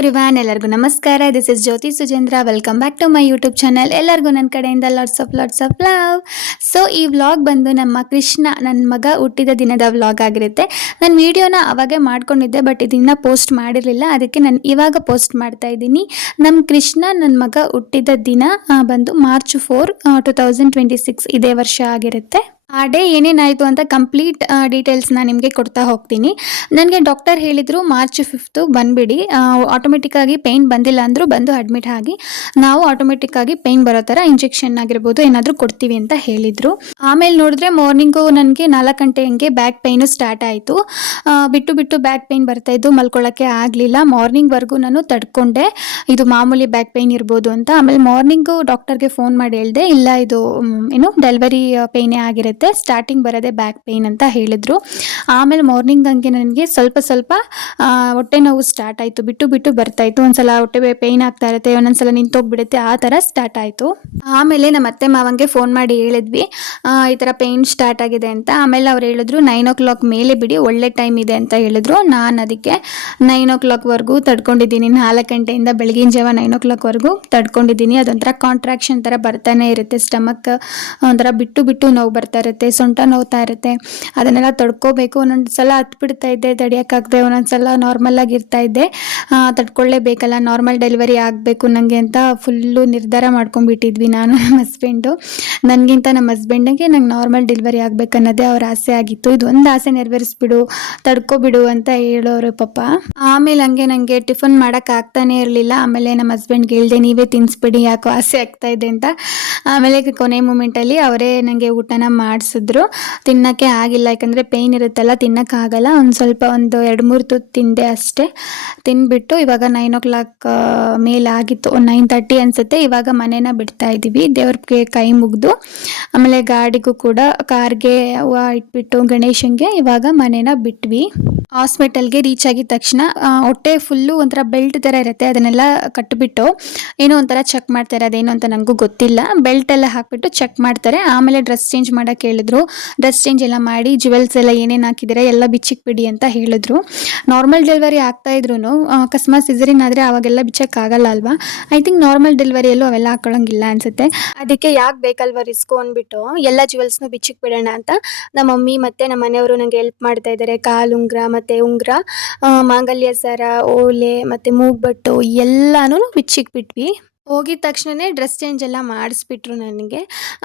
Everyone, ಎಲ್ಲರಿಗೂ ನಮಸ್ಕಾರ. This is Jyothi Sujendra. Welcome back to my YouTube channel. ಎಲ್ಲರಿಗೂ ನನ್ನ ಕಡೆಯಿಂದ ಲಾಟ್ಸ್ ಆಫ್ ಲವ್. ಸೊ ಈ ವ್ಲಾಗ್ ಬಂದು ನಮ್ಮ ಕೃಷ್ಣ, ನನ್ನ ಮಗ ಹುಟ್ಟಿದ ದಿನದ ವ್ಲಾಗ್ ಆಗಿರುತ್ತೆ. ನಾನು ವಿಡಿಯೋನ ಅವಾಗೇ ಮಾಡ್ಕೊಂಡಿದ್ದೆ, ಬಟ್ ಇದನ್ನು ಪೋಸ್ಟ್ ಮಾಡಿರಲಿಲ್ಲ. ಅದಕ್ಕೆ ನಾನು ಇವಾಗ ಪೋಸ್ಟ್ ಮಾಡ್ತಾ ಇದ್ದೀನಿ. ನಮ್ಮ ಕೃಷ್ಣ, ನನ್ನ ಮಗ ಹುಟ್ಟಿದ ದಿನ ಬಂದು ಮಾರ್ಚ್ 4, 2026 ಇದೇ ವರ್ಷ ಆಗಿರುತ್ತೆ. ಆ ಡೇ ಏನೇನಾಯಿತು ಅಂತ ಕಂಪ್ಲೀಟ್ ಡೀಟೇಲ್ಸ್ನ ನಿಮಗೆ ಕೊಡ್ತಾ ಹೋಗ್ತೀನಿ. ನನಗೆ ಡಾಕ್ಟರ್ ಹೇಳಿದರು ಮಾರ್ಚ್ 5 ಬಂದುಬಿಡಿ, ಆಟೋಮೆಟಿಕ್ಕಾಗಿ ಪೇಯ್ನ್ ಬಂದಿಲ್ಲ ಅಂದರೂ ಬಂದು ಅಡ್ಮಿಟ್ ಆಗಿ ನಾವು ಆಟೋಮೆಟಿಕ್ಕಾಗಿ ಪೇಯ್ನ್ ಬರೋ ಥರ ಇಂಜೆಕ್ಷನ್ ಆಗಿರ್ಬೋದು ಏನಾದರೂ ಕೊಡ್ತೀವಿ ಅಂತ ಹೇಳಿದರು. ಆಮೇಲೆ ನೋಡಿದ್ರೆ ಮಾರ್ನಿಂಗು ನನಗೆ 4 ಗಂಟೆ ಹಂಗೆ ಬ್ಯಾಕ್ ಪೇಯ್ನು ಸ್ಟಾರ್ಟ್ ಆಯಿತು. ಬಿಟ್ಟು ಬ್ಯಾಕ್ ಪೇಯ್ನ್ ಬರ್ತಾಯಿದ್ದು, ಮಲ್ಕೊಳ್ಳೋಕ್ಕೆ ಆಗಲಿಲ್ಲ. ಮಾರ್ನಿಂಗ್ವರೆಗೂ ನಾನು ತಡ್ಕೊಂಡೆ ಇದು ಮಾಮೂಲಿ ಬ್ಯಾಕ್ ಪೇಯ್ನ್ ಇರ್ಬೋದು ಅಂತ. ಆಮೇಲೆ ಮಾರ್ನಿಂಗು ಡಾಕ್ಟರ್ಗೆ ಫೋನ್ ಮಾಡಿ ಹೇಳಿದೆ, ಇಲ್ಲ ಇದು ಡೆಲಿವರಿ ಪೇಯ್ನೇ ಆಗಿರುತ್ತೆ, ಸ್ಟಾರ್ಟಿಂಗ್ ಬರೋದೇ ಬ್ಯಾಕ್ ಪೇಯ್ನ್ ಅಂತ ಹೇಳಿದ್ರು. ಆಮೇಲೆ ಮಾರ್ನಿಂಗ್ ಹಂಗೆ ನನಗೆ ಸ್ವಲ್ಪ ಹೊಟ್ಟೆ ನೋವು ಸ್ಟಾರ್ಟ್ ಆಯಿತು. ಬಿಟ್ಟು ಬರ್ತಾಯಿತ್ತು. ಒಂದ್ಸಲ ಹೊಟ್ಟೆ ಪೇಯ್ನ್ ಆಗ್ತಾ ಇರುತ್ತೆ, ಒಂದೊಂದ್ಸಲ ನಿಂತೋಗ್ಬಿಡುತ್ತೆ, ಆ ಥರ ಸ್ಟಾರ್ಟ್ ಆಯಿತು. ಆಮೇಲೆ ನಮ್ಮ ಅತ್ತೆ ಮಾವಂಗೆ ಫೋನ್ ಮಾಡಿ ಹೇಳಿದ್ವಿ ಈ ಥರ ಪೇಯ್ನ್ ಸ್ಟಾರ್ಟ್ ಆಗಿದೆ ಅಂತ. ಆಮೇಲೆ ಅವ್ರು ಹೇಳಿದ್ರು 9 o'clock ಮೇಲೆ ಬಿಡಿ, ಒಳ್ಳೆ ಟೈಮ್ ಇದೆ ಅಂತ ಹೇಳಿದ್ರು. ನಾನು ಅದಕ್ಕೆ 9 o'clockವರೆಗೂ ತಡ್ಕೊಂಡಿದ್ದೀನಿ. 4 ಗಂಟೆಯಿಂದ ಬೆಳಗಿನ ಜಾವ 9 o'clockವರೆಗೂ ತಡ್ಕೊಂಡಿದ್ದೀನಿ. ಅದೊಂಥರ ಕಾಂಟ್ರಾಕ್ಷನ್ ಥರ ಬರ್ತಾನೆ ಇರುತ್ತೆ. ಸ್ಟಮಕ್ ಒಂಥರ ಬಿಟ್ಟು ನೋವು ಬರ್ತಾ ಇರುತ್ತೆ, ಸೊಂಟ ನೋವ್ತಾ ಇರುತ್ತೆ. ಅದನ್ನೆಲ್ಲ ತಡ್ಕೋಬೇಕು. ಒಂದೊಂದು ಸಲ ಹತ್ಬಿಡ್ತಾ ಇದ್ದೆ, ತಡಿಯೋಕ್ಕಾಗದೆ. ಒಂದೊಂದು ಸಲ ನಾರ್ಮಲಾಗಿ ಇರ್ತಾ ಇದ್ದೆ. ತಡ್ಕೊಳ್ಳೇಬೇಕಲ್ಲ, ನಾರ್ಮಲ್ ಡೆಲಿವರಿ ಆಗಬೇಕು ನನಗೆ ಅಂತ ಫುಲ್ಲು ನಿರ್ಧಾರ ಮಾಡ್ಕೊಂಡ್ಬಿಟ್ಟಿದ್ವಿ ನಾನು, ನಮ್ಮ ಹಸ್ಬೆಂಡು. ನನಗಿಂತ ನಮ್ಮ ಹಸ್ಬೆಂಡಿಗೆ ನಂಗೆ ನಾರ್ಮಲ್ ಡೆಲಿವರಿ ಆಗಬೇಕನ್ನೋದೇ ಅವ್ರ ಆಸೆ ಆಗಿತ್ತು. ಇದೊಂದು ಆಸೆ ನೆರವೇರಿಸ್ಬಿಡು, ತಡ್ಕೊಬಿಡು ಅಂತ ಹೇಳೋರು ಪಾಪ. ಆಮೇಲೆ ಹಂಗೆ ನನಗೆ ಟಿಫನ್ ಮಾಡೋಕ್ಕಾಗ್ತಾನೆ ಇರಲಿಲ್ಲ. ಆಮೇಲೆ ನಮ್ಮ ಹಸ್ಬೆಂಡ್ಗೆ ಹೇಳಿದೆ, ನೀವೇ ತಿನ್ನಿಸ್ಬಿಡಿ, ಯಾಕೋ ಆಸೆ ಆಗ್ತಾ ಇದೆ ಅಂತ. ಆಮೇಲೆ ಕೊನೆ ಮೂಮೆಂಟಲ್ಲಿ ಅವರೇ ನನಗೆ ಊಟನ ಮಾಡಿಸಿದ್ರು. ತಿನ್ನೋಕ್ಕೆ ಆಗಿಲ್ಲ, ಯಾಕಂದರೆ ಪೇಯ್ನ್ ಇರುತ್ತಲ್ಲ, ತಿನ್ನೋಕ್ಕಾಗಲ್ಲ. ಒಂದು 2-3 ತುತ್ತು ತಿಂದೆ ಅಷ್ಟೇ. ತಿಂದ್ಬಿಟ್ಟು ಇವಾಗ 9 o'clock ಮೇಲಾಗಿತ್ತು, 9:30 ಅನಿಸುತ್ತೆ. ಇವಾಗ ಮನೇನ ಬಿಡ್ತಾ ಇದ್ದೀವಿ, ದೇವ್ರಿಗೆ ಕೈ ಮುಗಿದು. ಆಮೇಲೆ ಗಾಡಿಗೂ ಕೂಡ, ಕಾರ್ಗೆ ಹೂವು ಇಟ್ಬಿಟ್ಟು ಗಣೇಶಂಗೆ ಇವಾಗ ಮನೇನ ಬಿಟ್ವಿ. ಹಾಸ್ಪಿಟಲ್ಗೆ ರೀಚ್ ಆಗಿದ ತಕ್ಷಣ ಹೊಟ್ಟೆ ಫುಲ್ಲು ಒಂಥರ ಬೆಲ್ಟ್ ಥರ ಇರುತ್ತೆ, ಅದನ್ನೆಲ್ಲ ಕಟ್ಟಿಬಿಟ್ಟು ಏನೋ ಒಂಥರ ಚೆಕ್ ಮಾಡ್ತಾರೆ. ಅದೇನು ಅಂತ ನನಗೂ ಗೊತ್ತಿಲ್ಲ. ಬೆಲ್ಟ್ ಎಲ್ಲ ಹಾಕಿಬಿಟ್ಟು ಚೆಕ್ ಮಾಡ್ತಾರೆ. ಆಮೇಲೆ ಡ್ರೆಸ್ ಚೇಂಜ್ ಮಾಡೋಕ್ಕೆ ಹೇಳಿದ್ರು. ಡ್ರೆಸ್ ಚೇಂಜ್ ಎಲ್ಲ ಮಾಡಿ, ಜುವೆಲ್ಸ್ ಎಲ್ಲ ಏನೇನು ಹಾಕಿದ್ದಾರೆ ಎಲ್ಲ ಬಿಚ್ಚಿಕ್ ಬಿಡಿ ಅಂತ ಹೇಳಿದ್ರು. ನಾರ್ಮಲ್ ಡೆಲಿವರಿ ಆಗ್ತಾ ಇದ್ರು ಅಕಸ್ಮಾತ್ ಸಿಸರಿನ್ ಆದರೆ ಅವಾಗೆಲ್ಲ ಬಿಚ್ಚಕ್ಕಾಗಲ್ಲ ಅಲ್ವಾ. ಐ ಥಿಂಕ್ ನಾರ್ಮಲ್ ಡೆಲಿವರಿಯಲ್ಲೂ ಅವೆಲ್ಲ ಹಾಕೊಳ್ಳೋಂಗಿಲ್ಲ ಅನಿಸುತ್ತೆ. ಅದಕ್ಕೆ ಯಾಕೆ ಬೇಕಲ್ವ ರಿಸ್ಕು ಅಂದ್ಬಿಟ್ಟು ಎಲ್ಲ ಜುವೆಲ್ಸ್ನು ಬಿಚ್ಚಿಕ್ ಬಿಡೋಣ ಅಂತ ನಮ್ಮ ಮಮ್ಮಿ ಮತ್ತು ನಮ್ಮ ಮನೆಯವರು ನನಗೆ ಹೆಲ್ಪ್ ಮಾಡ್ತಾ ಇದ್ದಾರೆ. ಕಾಲುಂಗ್ರ ಮತ್ತು ಉಂಗ್ರ, ಮಾಂಗಲ್ಯ ಸರ, ಓಲೆ ಮತ್ತು ಮೂಗ್ಬಟ್ಟು ಎಲ್ಲನೂ ಬಿಚ್ಚಿಕ್ಬಿಟ್ವಿ. ಹೋಗಿದ ತಕ್ಷಣವೇ ಡ್ರೆಸ್ ಚೇಂಜ್ ಎಲ್ಲ ಮಾಡಿಸ್ಬಿಟ್ರು ನನಗೆ.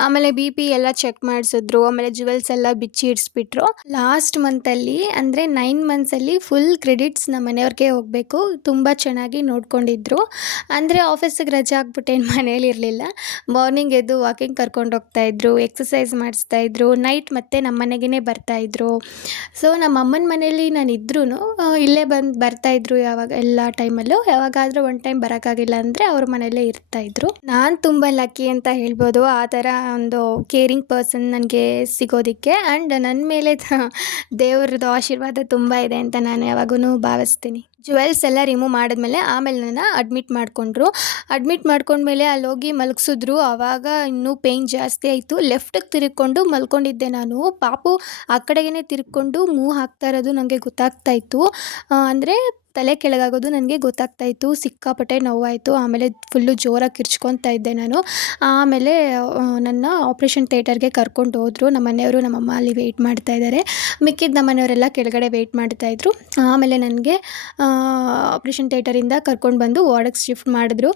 ಆಮೇಲೆ BP ಎಲ್ಲ ಚೆಕ್ ಮಾಡಿಸಿದ್ರು. ಆಮೇಲೆ ಜುವೆಲ್ಸ್ ಎಲ್ಲ ಬಿಚ್ಚಿ ಇಡಿಸ್ಬಿಟ್ರು. ಲಾಸ್ಟ್ ಮಂತಲ್ಲಿ ಅಂದರೆ 9 monthsಲ್ಲಿ ಫುಲ್ ಕ್ರೆಡಿಟ್ಸ್ ನಮ್ಮ ಮನೆಯವ್ರಿಗೆ ಹೋಗಬೇಕು. ತುಂಬ ಚೆನ್ನಾಗಿ ನೋಡ್ಕೊಂಡಿದ್ರು. ಅಂದರೆ ಆಫೀಸಿಗೆ ರಜೆ ಆಗ್ಬಿಟ್ಟು ಏನು ಮನೇಲಿ ಇರಲಿಲ್ಲ. ಮಾರ್ನಿಂಗ್ ಎದ್ದು ವಾಕಿಂಗ್ ಕರ್ಕೊಂಡು ಹೋಗ್ತಾಯಿದ್ರು, ಎಕ್ಸಸೈಸ್ ಮಾಡಿಸ್ತಾಯಿದ್ರು. ನೈಟ್ ಮತ್ತೆ ನಮ್ಮ ಮನೆಗೇ ಬರ್ತಾಯಿದ್ರು. ಸೊ ನಮ್ಮ ಅಮ್ಮನ ಮನೇಲಿ ನಾನು ಇದ್ರೂ ಇಲ್ಲೇ ಬರ್ತಾಯಿದ್ರು ಯಾವಾಗ ಎಲ್ಲ ಟೈಮಲ್ಲೂ. ಯಾವಾಗಾದರೂ ಒಂದು ಟೈಮ್ ಬರೋಕ್ಕಾಗಿಲ್ಲ ಅಂದರೆ ಅವ್ರ ಮನೆಯಲ್ಲೇ ಇರ್ತಾಯಿದ್ರು. ನಾನು ತುಂಬ ಲಕ್ಕಿ ಅಂತ ಹೇಳ್ಬೋದು, ಆ ಥರ ಒಂದು ಕೇರಿಂಗ್ ಪರ್ಸನ್ ನನಗೆ ಸಿಗೋದಕ್ಕೆ. ಆ್ಯಂಡ್ ನನ್ನ ಮೇಲೆ ದೇವ್ರದ್ದು ಆಶೀರ್ವಾದ ತುಂಬ ಇದೆ ಅಂತ ನಾನು ಯಾವಾಗೂ ಭಾವಿಸ್ತೀನಿ. ಜುವೆಲ್ಸ್ ಎಲ್ಲ ರಿಮೂವ್ ಮಾಡಿದ್ಮೇಲೆ ಆಮೇಲೆ ನನ್ನ ಅಡ್ಮಿಟ್ ಮಾಡಿಕೊಂಡ್ರು. ಅಡ್ಮಿಟ್ ಮಾಡ್ಕೊಂಡ್ಮೇಲೆ ಅಲ್ಲಿ ಹೋಗಿ ಮಲಗಿಸಿದ್ರು. ಆವಾಗ ಇನ್ನೂ ಪೇಯ್ನ್ ಜಾಸ್ತಿ ಆಯಿತು. ಲೆಫ್ಟಿಗೆ ತಿರ್ಕೊಂಡು ಮಲ್ಕೊಂಡಿದ್ದೆ ನಾನು. ಪಾಪು ಆ ಕಡೆಗೇ ತಿರ್ಕೊಂಡು ಮೂವ್ ಹಾಕ್ತಾ ಇರೋದು ನನಗೆ ಗೊತ್ತಾಗ್ತಾಯಿತ್ತು. ಅಂದರೆ ತಲೆ ಕೆಳಗಾಗೋದು ನನಗೆ ಗೊತ್ತಾಗ್ತಾಯಿತ್ತು. ಸಿಕ್ಕಾಪಟ್ಟೆ ನೋವಾಯಿತು. ಆಮೇಲೆ ಫುಲ್ಲು ಜೋರಾಗಿ ಕಿರ್ಚ್ಕೊತಾ ಇದ್ದೆ ನಾನು. ಆಮೇಲೆ ನನ್ನ ಆಪ್ರೇಷನ್ ಥಿಯೇಟರ್ಗೆ ಕರ್ಕೊಂಡು ಹೋದರು. ನಮ್ಮ ಮನೆಯವರು, ನಮ್ಮಮ್ಮ ಅಲ್ಲಿ ವೆಯ್ಟ್ ಮಾಡ್ತಾಯಿದ್ದಾರೆ. ಮಿಕ್ಕಿದ ನಮ್ಮ ಮನೆಯವರೆಲ್ಲ ಕೆಳಗಡೆ ವೆಯ್ಟ್ ಮಾಡ್ತಾಯಿದ್ರು. ಆಮೇಲೆ ನನಗೆ ಆಪ್ರೇಷನ್ ಥಿಯೇಟರಿಂದ ಕರ್ಕೊಂಡು ಬಂದು ವಾರ್ಡಿಗೆ ಶಿಫ್ಟ್ ಮಾಡಿದ್ರು.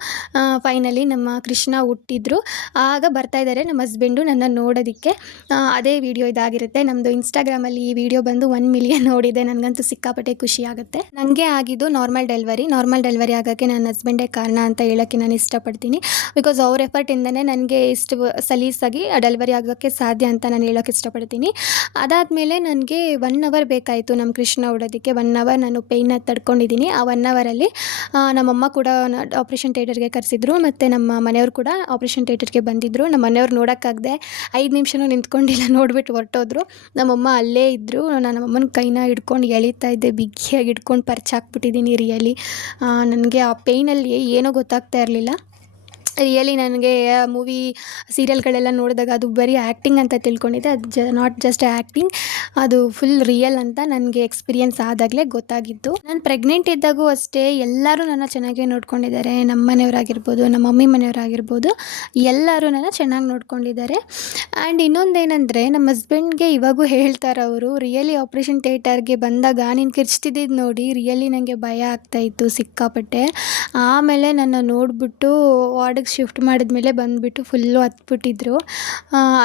ಫೈನಲಿ ನಮ್ಮ ಕೃಷ್ಣ ಹುಟ್ಟಿದ್ರು. ಆಗ ಬರ್ತಾಯಿದ್ದಾರೆ ನಮ್ಮ ಹಸ್ಬೆಂಡು ನನ್ನ ನೋಡೋದಕ್ಕೆ. ಅದೇ ವಿಡಿಯೋ ಇದಾಗಿರುತ್ತೆ. ನಮ್ಮದು ಇನ್ಸ್ಟಾಗ್ರಾಮಲ್ಲಿ ಈ ವಿಡಿಯೋ ಬಂದು 1 million ನೋಡಿದೆ. ನನಗಂತೂ ಸಿಕ್ಕಾಪಟ್ಟೆ ಖುಷಿ ಆಗುತ್ತೆ. ನನಗೆ ಆಗಿದ್ದು ನಾರ್ಮಲ್ ಡೆಲಿವರಿ ಆಗೋಕ್ಕೆ ನನ್ನ ಹಸ್ಬೆಂಡೇ ಕಾರಣ ಅಂತ ಹೇಳೋಕ್ಕೆ ನಾನು ಇಷ್ಟಪಡ್ತೀನಿ. ಬಿಕಾಸ್ ಅವ್ರ ಎಫರ್ಟಿಂದನೇ ನನಗೆ ಇಷ್ಟು ಸಲೀಸಾಗಿ ಡೆಲಿವರಿ ಆಗೋಕ್ಕೆ ಸಾಧ್ಯ ಅಂತ ನಾನು ಹೇಳೋಕ್ಕೆ ಇಷ್ಟಪಡ್ತೀನಿ. ಅದಾದಮೇಲೆ ನನಗೆ 1 hour ಬೇಕಾಯಿತು ನಮ್ಮ ಕೃಷ್ಣ ಹೊಡೋದಕ್ಕೆ. 1 hour ನಾನು ಪೇಯ್ನ ತಡ್ಕೊಂಡಿದ್ದೀನಿ. ಆ 1 hourಲ್ಲಿ ನಮ್ಮಮ್ಮ ಕೂಡ ಆಪ್ರೇಷನ್ ಥಿಯೇಟರ್ಗೆ ಕರೆಸಿದ್ರು. ಮತ್ತು ನಮ್ಮ ಮನೆಯವರು ಕೂಡ ಆಪ್ರೇಷನ್ ಥಿಯೇಟರ್ಗೆ ಬಂದಿದ್ದರು. ನಮ್ಮ ಮನೆಯವ್ರು ನೋಡೋಕ್ಕಾಗದೆ 5 ನಿಮಿಷನೂ ನಿಂತ್ಕೊಂಡಿಲ್ಲ, ನೋಡಿಬಿಟ್ಟು ಹೊರಟೋದ್ರು. ನಮ್ಮಮ್ಮ ಅಲ್ಲೇ ಇದ್ದರು. ನಮ್ಮಮ್ಮನ ಕೈನ ಹಿಡ್ಕೊಂಡು ಎಳಿತಾ ಇದ್ದೆ, ಬಿಗಿಯಾಗಿ ಹಿಡ್ಕೊಂಡು ಪರ್ಚಾಕ್ಬಿಟ್ಟಿದ್ದೀನಿ ರಿಯಲಿ. ನನಗೆ ಆ ಪೇಯ್ನಲ್ಲಿ ಏನೋ ಗೊತ್ತಾಗ್ತಾ ಇರಲಿಲ್ಲ. ರಿಯಲಿ ನನಗೆ ಮೂವಿ ಸೀರಿಯಲ್ಗಳೆಲ್ಲ ನೋಡಿದಾಗ ಅದು ಬರೀ ಆ್ಯಕ್ಟಿಂಗ್ ಅಂತ ತಿಳ್ಕೊಂಡಿದ್ದೆ. ಅದು ನಾಟ್ ಜಸ್ಟ್ ಆ್ಯಕ್ಟಿಂಗ್, ಅದು ಫುಲ್ ರಿಯಲ್ ಅಂತ ನನಗೆ ಎಕ್ಸ್ಪೀರಿಯನ್ಸ್ ಆದಾಗಲೇ ಗೊತ್ತಾಗಿದ್ದು. ನಾನು ಪ್ರೆಗ್ನೆಂಟ್ ಇದ್ದಾಗೂ ಅಷ್ಟೇ ಎಲ್ಲರೂ ನನ್ನ ಚೆನ್ನಾಗೇ ನೋಡ್ಕೊಂಡಿದ್ದಾರೆ. ನಮ್ಮ ಮನೆಯವರಾಗಿರ್ಬೋದು, ನಮ್ಮ ಮಮ್ಮಿ ಮನೆಯವರಾಗಿರ್ಬೋದು, ಎಲ್ಲರೂ ನನ್ನ ಚೆನ್ನಾಗಿ ನೋಡ್ಕೊಂಡಿದ್ದಾರೆ. ಆ್ಯಂಡ್ ಇನ್ನೊಂದೇನೆಂದರೆ, ನಮ್ಮ ಹಸ್ಬೆಂಡ್ಗೆ ಇವಾಗೂ ಹೇಳ್ತಾರೆ ಅವರು, ರಿಯಲಿ ಆಪ್ರೇಷನ್ ಥಿಯೇಟರ್ಗೆ ಬಂದಾಗ ನೀನು ಕಿರ್ಚ್ತಿದ್ದಿದ್ದು ನೋಡಿ ರಿಯಲಿ ನನಗೆ ಭಯ ಆಗ್ತಾಯಿತ್ತು ಸಿಕ್ಕಾಪಟ್ಟೆ. ಆಮೇಲೆ ನನ್ನ ನೋಡಿಬಿಟ್ಟು ವಾರ್ಡಿಗೆ ಶಿಫ್ಟ್ ಮಾಡಿದ್ಮೇಲೆ ಬಂದುಬಿಟ್ಟು ಫುಲ್ಲು ಹತ್ಬಿಟ್ಟಿದ್ರು.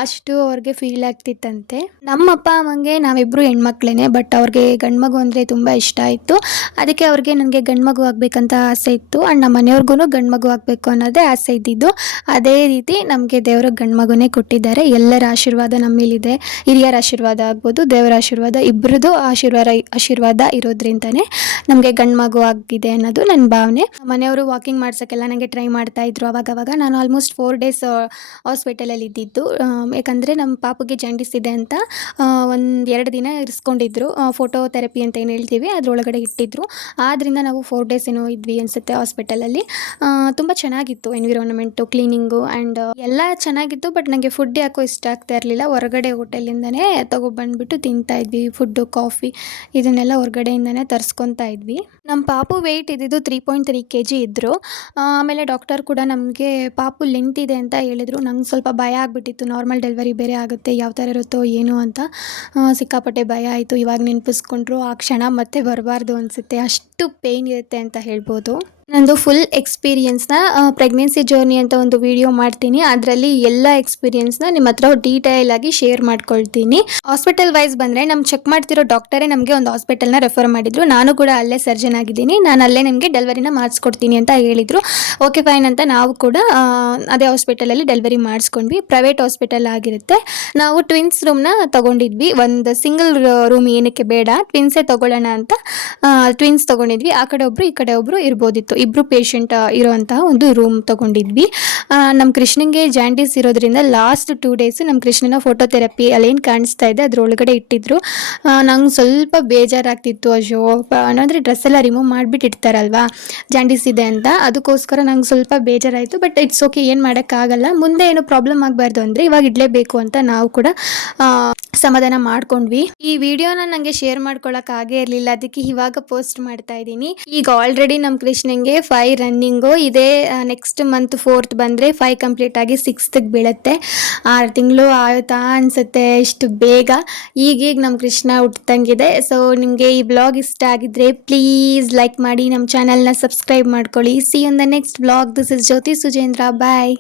ಅಷ್ಟು ಅವ್ರಿಗೆ ಫೀಲ್ ಆಗ್ತಿತ್ತಂತೆ. ನಮ್ಮ ಅಪ್ಪ ಅಮ್ಮಂಗೆ ನಾವಿಬ್ಬರು ಹೆಣ್ಮಕ್ಳೇ, ಬಟ್ ಅವ್ರಿಗೆ ಗಂಡು ಮಗು ಅಂದರೆ ತುಂಬ ಇಷ್ಟ ಆಯಿತು. ಅದಕ್ಕೆ ಅವ್ರಿಗೆ ನನಗೆ ಗಂಡು ಮಗು ಆಗಬೇಕಂತ ಆಸೆ ಇತ್ತು. ಆ್ಯಂಡ್ ನಮ್ಮ ಮನೆಯವ್ರಿಗೂ ಗಂಡು ಮಗು ಆಗಬೇಕು ಅನ್ನೋದೇ ಆಸೆ ಇದ್ದಿದ್ದು. ಅದೇ ರೀತಿ ನಮಗೆ ದೇವರು ಗಂಡು ಮಗುನೇ ಕೊಟ್ಟಿದ್ದಾರೆ. ಎಲ್ಲರ ಆಶೀರ್ವಾದ ನಮ್ಮ ಮೇಲಿದೆ. ಹಿರಿಯರ ಆಶೀರ್ವಾದ ಆಗ್ಬೋದು, ದೇವರ ಆಶೀರ್ವಾದ, ಇಬ್ಬರದು ಆಶೀರ್ವಾದ ಇರೋದ್ರಿಂದನೇ ನಮಗೆ ಗಂಡು ಮಗು ಆಗಿದೆ ಅನ್ನೋದು ನನ್ನ ಭಾವನೆ. ಮನೆಯವರು ವಾಕಿಂಗ್ ಮಾಡ್ಸೋಕ್ಕೆಲ್ಲ ನನಗೆ ಟ್ರೈ ಮಾಡ್ತಾಯಿದ್ರು. ಅವಾಗವಾಗ ನಾನು ಆಲ್ಮೋಸ್ಟ್ 4 days ಹಾಸ್ಪಿಟಲಲ್ಲಿ ಇದ್ದಿದ್ದು. ಯಾಕಂದರೆ ನಮ್ಮ ಪಾಪುಗೆ ಜಾಂಡೀಸ್ ಇದೆ ಅಂತ 1-2 ದಿನ ಇರಿಸ್ಕೊಂಡಿದ್ರು. ಫೋಟೋ ಥೆರಪಿ ಅಂತ ಏನು ಹೇಳ್ತೀವಿ ಅದರೊಳಗಡೆ ಇಟ್ಟಿದ್ರು. ಆದ್ದರಿಂದ ನಾವು 4 days ಏನೋ ಇದ್ವಿ ಅನಿಸುತ್ತೆ ಹಾಸ್ಪಿಟಲಲ್ಲಿ. ತುಂಬ ಚೆನ್ನಾಗಿತ್ತು ಎನ್ವಿರಾನ್ಮೆಂಟು, ಕ್ಲೀನಿಂಗು ಆ್ಯಂಡ್ ಎಲ್ಲ ಚೆನ್ನಾಗಿತ್ತು. ಬಟ್ ನನಗೆ ಫುಡ್ ಯಾಕೋ ಇಷ್ಟ ಆಗ್ತಾ ಇರಲಿಲ್ಲ. ಹೊರಗಡೆ ಹೋಟೆಲಿಂದನೇ ತೊಗೊಬಂದ್ಬಿಟ್ಟು ತಿಂತಾಯಿದ್ವಿ. ಫುಡ್ಡು, ಕಾಫಿ ಇದನ್ನೆಲ್ಲ ಹೊರಗಡೆಯಿಂದನೇ ತರಿಸ್ಕೊತಾ ಇದ್ವಿ. ನಮ್ಮ ಪಾಪು ವೆಯ್ಟ್ ಇದ್ದಿದ್ದು 3.3 kg ಇದ್ದರು. ಆಮೇಲೆ ಡಾಕ್ಟರ್ ಕೂಡ ನಮಗೆ ಪಾಪು ಲೆಂತ್ ಇದೆ ಅಂತ ಹೇಳಿದರು. ನಂಗೆ ಸ್ವಲ್ಪ ಭಯ ಆಗಿಬಿಟ್ಟಿತ್ತು. ನಾರ್ಮಲ್ ಡೆಲಿವರಿ ಬೇರೆ ಆಗುತ್ತೆ, ಯಾವ ಥರ ಇರುತ್ತೋ ಏನೋ ಅಂತ ಸಿಕ್ಕಾಪಟ್ಟೆ ಭಯ ಆಯಿತು. ಇವಾಗ ನೆನಪಿಸ್ಕೊಂಡ್ರು ಆ ಕ್ಷಣ ಮತ್ತೆ ಬರಬಾರ್ದು ಅನಿಸುತ್ತೆ, ಅಷ್ಟು ಪೇಯ್ನ್ ಇರುತ್ತೆ ಅಂತ ಹೇಳ್ಬೋದು. ನಂದು ಫುಲ್ ಎಕ್ಸ್ಪೀರಿಯನ್ಸ್ನ ಪ್ರೆಗ್ನೆನ್ಸಿ ಜರ್ನಿ ಅಂತ ಒಂದು ವಿಡಿಯೋ ಮಾಡ್ತೀನಿ. ಅದರಲ್ಲಿ ಎಲ್ಲ ಎಕ್ಸ್ಪೀರಿಯನ್ಸ್ನ ನಿಮ್ಮ ಹತ್ರ ಡೀಟೇಲಾಗಿ ಶೇರ್ ಮಾಡ್ಕೊಳ್ತೀನಿ. ಹಾಸ್ಪಿಟಲ್ ವೈಸ್ ಬಂದರೆ ನಮ್ಮ ಚೆಕ್ ಮಾಡ್ತಿರೋ ಡಾಕ್ಟರೇ ನಮಗೆ ಒಂದು ಹಾಸ್ಪಿಟಲ್ನ ರೆಫರ್ ಮಾಡಿದರು. ನಾನು ಕೂಡ ಅಲ್ಲೇ ಸರ್ಜನ್ ಆಗಿದ್ದೀನಿ, ನಾನು ಅಲ್ಲೇ ನಿಮಗೆ ಡೆಲಿವರಿನ ಮಾಡಿಸ್ಕೊಡ್ತೀನಿ ಅಂತ ಹೇಳಿದರು. ಓಕೆ ಫೈನ್ ಅಂತ ನಾವು ಕೂಡ ಅದೇ ಹಾಸ್ಪಿಟಲಲ್ಲಿ ಡೆಲಿವರಿ ಮಾಡಿಸ್ಕೊಂಡ್ವಿ. ಪ್ರೈವೇಟ್ ಹಾಸ್ಪಿಟಲ್ ಆಗಿರುತ್ತೆ. ನಾವು ಟ್ವಿನ್ಸ್ ರೂಮ್ನ ತೊಗೊಂಡಿದ್ವಿ. ಒಂದು ಸಿಂಗಲ್ ರೂಮ್ ಏನಕ್ಕೆ ಬೇಡ, ಟ್ವಿನ್ಸೇ ತೊಗೊಳ್ಳೋಣ ಅಂತ ಟ್ವಿನ್ಸ್ ತೊಗೊಂಡಿದ್ವಿ. ಆ ಕಡೆ ಒಬ್ಬರು ಈ ಕಡೆ ಒಬ್ಬರು ಇರ್ಬೋದಿತ್ತು. ಇಬ್ಬರು ಪೇಷಂಟ್ ಇರೋವಂತಹ ಒಂದು ರೂಮ್ ತೊಗೊಂಡಿದ್ವಿ. ನಮ್ಮ ಕೃಷ್ಣಂಗೆ ಜಾಂಡೀಸ್ ಇರೋದ್ರಿಂದ ಲಾಸ್ಟ್ 2 days ನಮ್ಮ ಕೃಷ್ಣನ ಫೋಟೋ ಥೆರಪಿ ಅಲ್ಲೇನು ಕಾಣಿಸ್ತಾ ಇದೆ ಅದರೊಳಗಡೆ ಇಟ್ಟಿದ್ರು. ನಂಗೆ ಸ್ವಲ್ಪ ಬೇಜಾರಾಗ್ತಿತ್ತು. ಅಯ್ಯೋ ಅಂದರೆ ಡ್ರೆಸ್ ಎಲ್ಲ ರಿಮೂವ್ ಮಾಡಿಬಿಟ್ಟು ಇಡ್ತಾರಲ್ವಾ ಜಾಂಡೀಸ್ ಇದೆ ಅಂತ, ಅದಕ್ಕೋಸ್ಕರ ನಂಗೆ ಸ್ವಲ್ಪ ಬೇಜಾರಾಯಿತು. ಬಟ್ ಇಟ್ಸ್ ಓಕೆ, ಏನು ಮಾಡೋಕ್ಕಾಗಲ್ಲ. ಮುಂದೆ ಏನು ಪ್ರಾಬ್ಲಮ್ ಆಗಬಾರ್ದು ಅಂದರೆ ಇವಾಗ ಇಡಲೇಬೇಕು ಅಂತ ನಾವು ಕೂಡ ಸಮಾಧಾನ ಮಾಡ್ಕೊಂಡ್ವಿ. ಈ ವಿಡಿಯೋನ ನನಗೆ ಶೇರ್ ಮಾಡ್ಕೊಳ್ಳೋಕ್ಕಾಗೇ ಇರಲಿಲ್ಲ, ಅದಕ್ಕೆ ಇವಾಗ ಪೋಸ್ಟ್ ಮಾಡ್ತಾ ಇದ್ದೀನಿ. ಈಗ ಆಲ್ರೆಡಿ ನಮ್ಮ ಕೃಷ್ಣಂಗೆ 5 ರನ್ನಿಂಗು ಇದೆ. ನೆಕ್ಸ್ಟ್ ಮಂತ್ 4th ಬಂದರೆ 5 ಕಂಪ್ಲೀಟ್ ಆಗಿ 6th ಬೀಳುತ್ತೆ. 6 ತಿಂಗಳು ಆಯ್ತಾ ಅನಿಸುತ್ತೆ ಇಷ್ಟು ಬೇಗ. ಈಗೀಗ ನಮ್ಮ ಕೃಷ್ಣ ಹುಟ್ಟಂಗಿದೆ. ಸೊ ನಿಮಗೆ ಈ ಬ್ಲಾಗ್ ಇಷ್ಟ ಆಗಿದ್ರೆ ಪ್ಲೀಸ್ ಲೈಕ್ ಮಾಡಿ, ನಮ್ಮ ಚಾನಲ್ನ ಸಬ್ಸ್ಕ್ರೈಬ್ ಮಾಡ್ಕೊಳ್ಳಿ. See you in the next blog. This is Jyothi Sujendra. Bye.